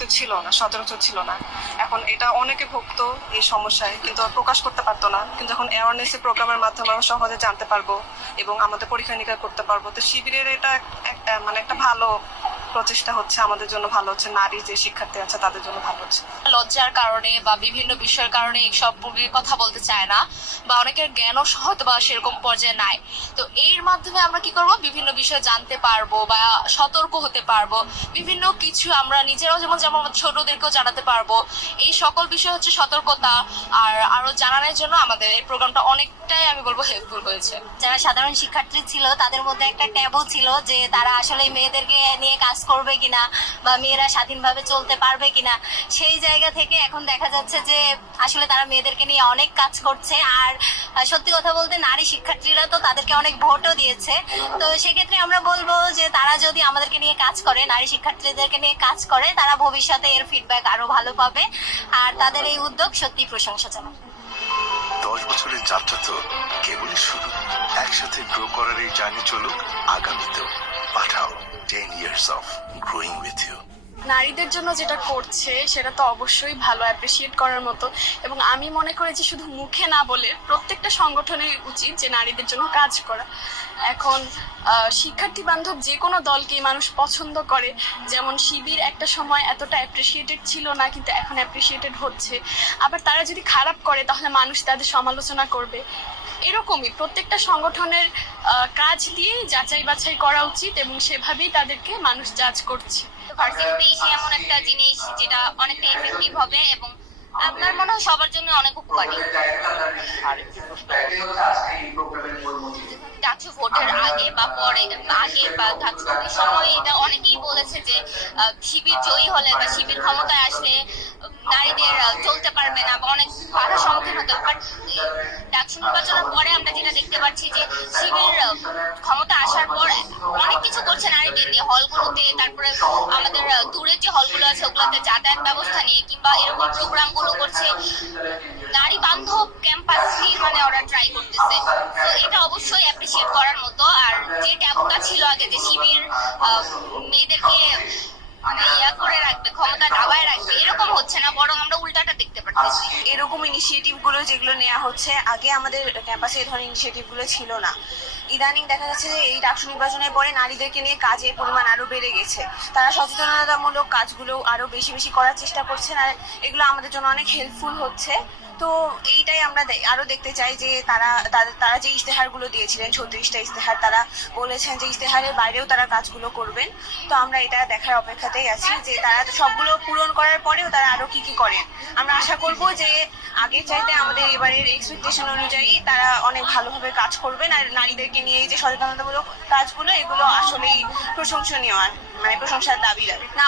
প্রচলিত ছিল না, সচরাচর ছিল না। এখন এটা অনেকে ভুগতো এই সমস্যায়, কিন্তু প্রকাশ করতে পারতো না। কিন্তু এখন অ্যাওয়ারনেস প্রোগ্রামের মাধ্যমে আমরা সহজে জানতে পারব এবং আমাদের পরীক্ষা নিরীক্ষা করতে পারব। তো শিবিরের এটা মানে একটা ভালো প্রচেষ্টা হচ্ছে আমাদের জন্য ভালো হচ্ছে নারী যে শিক্ষার্থী আছে তাদের জন্য ভালো হচ্ছে। লজ্জার কারণে বা বিভিন্ন বিষয়ের কারণে এইসব নিয়ে কথা বলতে চায় না বা অনেকের জ্ঞানও হয়তো বা সেরকম পর্যায়ে নাই। তো এর মাধ্যমে আমরা কি করব? বিভিন্ন বিষয় জানতে পারব বা সতর্ক হতে পারব। বিভিন্ন কিছু আমরা নিজেরাও যেমন যেমন ছোটদেরকেও জানাতে পারব। এই সকল বিষয় হচ্ছে সতর্কতা আর আরও জানানোর জন্য আমাদের এই প্রোগ্রামটা অনেকটাই আমি বলব হেল্পফুল হয়েছে। যারা সাধারণ শিক্ষার্থী ছিল তাদের মধ্যে একটা ট্যাবু ছিল যে তারা আসলে মেয়েদেরকে নিয়ে কাজ করবে কিনা বা মেয়েরা স্বাধীনভাবে চলতে পারবে কিনা, সেই জায়গা থেকে এখন দেখা যাচ্ছে যে আসলে তারা মেয়েদেরকে নিয়ে অনেক কাজ করছে। আর সত্যি কথা বলতে নারী শিক্ষার্থীরা তো তাদেরকে অনেক ভোটও দিয়েছে। তো সেক্ষেত্রে আমরা বলব যে তারা যদি আমাদেরকে নিয়ে কাজ করে, নারী শিক্ষার্থীদেরকে নিয়ে কাজ করে, তারা ভবিষ্যতে এর ফিডব্যাক আরও ভালো পাবে। আর তাদের এই উদ্যোগ সত্যি প্রশংসাজনক। দশ বছরের যাত্রা তো কেবলই শুরু। একসাথে গ্রো করার এই জার্নি চলুক, আগামীতেও। Pathao ten years of growing with you নারীদের জন্য যেটা করছে, সেটা তো অবশ্যই ভালো অ্যাপ্রিসিয়েট করার মতো। এবং আমি মনে করি যে শুধু মুখে না বলে প্রত্যেকটা সংগঠনের উচিত যে নারীদের জন্য কাজ করা। এখন শিক্ষার্থী বান্ধব যে কোনো দলকেই মানুষ পছন্দ করে। যেমন শিবির একটা সময় এতটা অ্যাপ্রিসিয়েটেড ছিল না, কিন্তু এখন অ্যাপ্রিসিয়েটেড হচ্ছে। আবার তারা যদি খারাপ করে, তাহলে মানুষ তাদের সমালোচনা করবে। এরকমই প্রত্যেকটা সংগঠনের কাজ দিয়েই যাচাই বাছাই করা উচিত এবং সেভাবেই তাদেরকে মানুষ জাজ করছে। এমন একটা জিনিস যেটা অনেকটা এফেক্টিভ হবে এবং আপনার মনে হয় সবার জন্য অনেক উপকারী। ডাকসু ভোটের আগে বা পরে, আগে বা ডাকসু ভোটের সময় এটা অনেকেই বলেছে যে শিবির জয়ী হলে বা শিবির ক্ষমতায় আসলে নারীদের চলতে পারবে না বা অনেক বাধার সম্মুখীন হতে বাট ডাকসু নির্বাচনের পরে আমরা যেটা দেখতে পাচ্ছি যে শিবির ক্ষমতা আসার পর অনেক কিছু করছে নারীদের নিয়ে হলগুলোতে, তারপরে আমাদের দূরের যে হলগুলো আছে, ওগুলোতে যাতায়াত ব্যবস্থা নিয়ে কিংবা এরকম প্রোগ্রামগুলো করছে। নারী বান্ধব ক্যাম্পাস নির্মাণে ওরা ট্রাই করতেছে। তো এটা অবশ্যই অ্যাপ্রিসিয়েট করার মতো। আর যে ট্যাবুটা ছিল আগে, যে শিবির মেয়েদেরকে মানে ইয়া করে রাখবে, ক্ষমতা দাবায় রাখবে, এরকম হচ্ছে না, বরং আমরা উল্টাটা এরকম ইনিশিয়েটিভগুলো যেগুলো নেওয়া হচ্ছে, আগে আমাদের ক্যাম্পাসে এ ধরনের ইনিশিয়েটিভগুলো ছিল না। ইদানিং দেখা যাচ্ছে যে এই ডাকসু নির্বাচনের পরে নারীদেরকে নিয়ে কাজের পরিমাণ আরও বেড়ে গেছে। তারা সচেতনতামূলক কাজগুলো আরও বেশি বেশি করার চেষ্টা করছেন আর এগুলো আমাদের জন্য অনেক হেল্পফুল হচ্ছে। তো এইটাই আমরা আরও দেখতে চাই যে তারা তারা যে ইশতেহারগুলো দিয়েছিলেন, ছত্রিশটা ইশতেহার, তারা বলেছেন যে ইশতেহারের বাইরেও তারা কাজগুলো করবেন। তো আমরা এটা দেখার অপেক্ষাতেই আছি যে তারা সবগুলো পূরণ করার পরেও তারা আরও কি কি করেন। আমরা আশা করব যে আগের চাইতে আমাদের এবারের এক্সপেকটেশন অনুযায়ী তারা অনেক ভালোভাবে কাজ করবেন, আর নারীদেরকে নিয়ে যে সচেতনতামূলক কাজগুলো, এগুলো আসলেই প্রশংসনীয় মানে প্রশংসার দাবিদার না